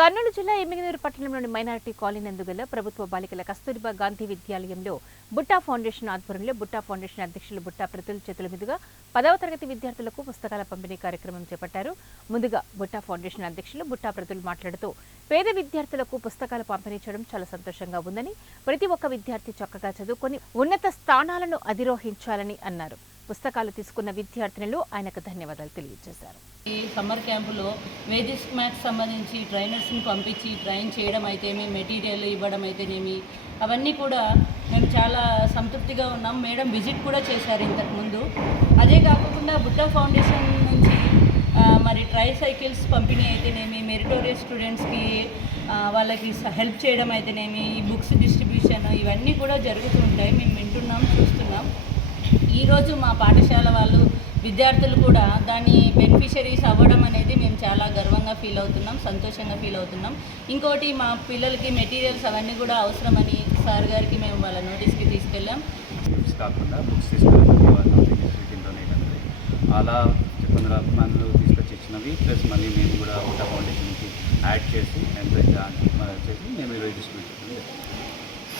కర్నూలు జిల్లా ఎమ్మిగనూరు పట్టణంలోని minority colony నందు గల ప్రభుత్వ బాలికల కస్తూరిబా గాంధీ విద్యాలయంలో బుట్టా ఫౌండేషన్ ఆధ్వర్యంలో బుట్టా ఫౌండేషన్ అధ్యక్షులు బుట్టా ప్రతుల చేతుల మీదుగా 10వ తరగతి విద్యార్థులకు పుస్తకాల పంపిణీ కార్యక్రమం చేపట్టారు. ముందుగా బుట్టా ఫౌండేషన్ అధ్యక్షులు బుట్టా ప్రతులు మాట్లాడుతూ పేద విద్యార్థులకు పుస్తకాలు పంపిణీ చేయడం చాలా సంతోషంగా ఉందని, ప్రతి ఒక్క విద్యార్థి చక్కగా చదువుకొని ఉన్నత స్థానాలను అధిరోహించాలని అన్నారు. పుస్తకాలు తీసుకున్న విద్యార్థినులు ఆయనకు ధన్యవాదాలు తెలియజేశారు. ఈ సమ్మర్ క్యాంపులో వేదిక్ మ్యాథ్స్ సంబంధించి ట్రైనర్స్ని పంపించి ట్రైన్ చేయడం అయితేమి, మెటీరియల్ ఇవ్వడం అయితేనేమి, అవన్నీ కూడా మేము చాలా సంతృప్తిగా ఉన్నాం. మేడం విజిట్ కూడా చేశారు ఇంతకుముందు. అదే కాకుండా బుట్టా ఫౌండేషన్ నుంచి మరి ట్రైసైకిల్స్ పంపిణీ అయితేనేమి, మెరిటోరియస్ స్టూడెంట్స్కి వాళ్ళకి హెల్ప్ చేయడం అయితేనేమి, ఈ బుక్స్ డిస్ట్రిబ్యూషన్ ఇవన్నీ కూడా జరుగుతూ ఉంటాయి. మేము వింటున్నాం, చూస్తున్నాం. ఈరోజు మా పాఠశాల వాళ్ళు విద్యార్థులు కూడా దాని బెనిఫిషరీస్ అవ్వడం అనేది మేము చాలా గర్వంగా ఫీల్ అవుతున్నాం, సంతోషంగా ఫీల్ అవుతున్నాం. ఇంకోటి మా పిల్లలకి మెటీరియల్స్ అవన్నీ కూడా అవసరమని సార్ గారికి మేము వాళ్ళ నోటీస్కి తీసుకెళ్ళాం. బుక్స్ కాకుండా బుక్స్ తీసుకెళ్ళి అలా 15 మంది తీసుకొచ్చి ఇచ్చినవి ప్లస్ మళ్ళీ మేము కూడా బుట్టా ఫౌండేషన్కి యాడ్ చేసి ఎంత చేసి మేము ఈరోజు డిస్ట్రిబ్యూట్ చేస్తాం.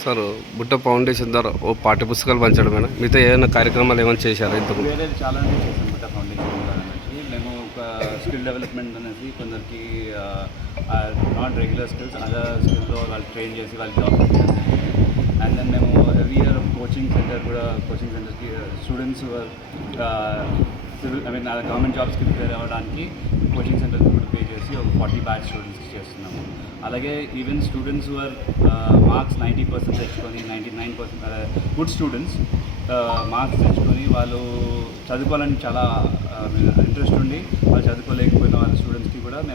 సార్, బుట్టా ఫౌండేషన్ ద్వారా ఓ పాఠ్య పుస్తకాలు పంచడమేనా, మిగతా ఏమైనా కార్యక్రమాలు ఏమైనా చేశారా? ఇంతకు వేరే చాలా చేసాం బుట్టా ఫౌండేషన్ నుంచి. మేము ఒక స్కిల్ డెవలప్మెంట్ అనేసి కొందరికి నాట్ రెగ్యులర్ స్కిల్స్, అదర్ స్కిల్లో వాళ్ళు ట్రైన్ చేసి వాళ్ళు జాబ్ చేస్తారు. అండ్ దెన్ మేము ఎవ్రీ ఇయర్ కోచింగ్ సెంటర్కి స్టూడెంట్స్ గవర్నమెంట్ జాబ్స్కి ప్రిపేర్ అవ్వడానికి కోచింగ్ సెంటర్కి కూడా పే చేసి ఒక 40 బ్యాచ్ స్టూడెంట్స్కి చేస్తున్నాము. అలాగే ఈవెన్ స్టూడెంట్స్ వర్ మార్క్స్ 90% తెచ్చుకొని 99% గుడ్ స్టూడెంట్స్ మార్క్స్ తెచ్చుకొని వాళ్ళు చదువుకోవాలని చాలా ఇంట్రెస్ట్ ఉండి వాళ్ళు చదువుకోలేకపోయిన వాళ్ళ స్టూడెంట్స్కి కూడా మేము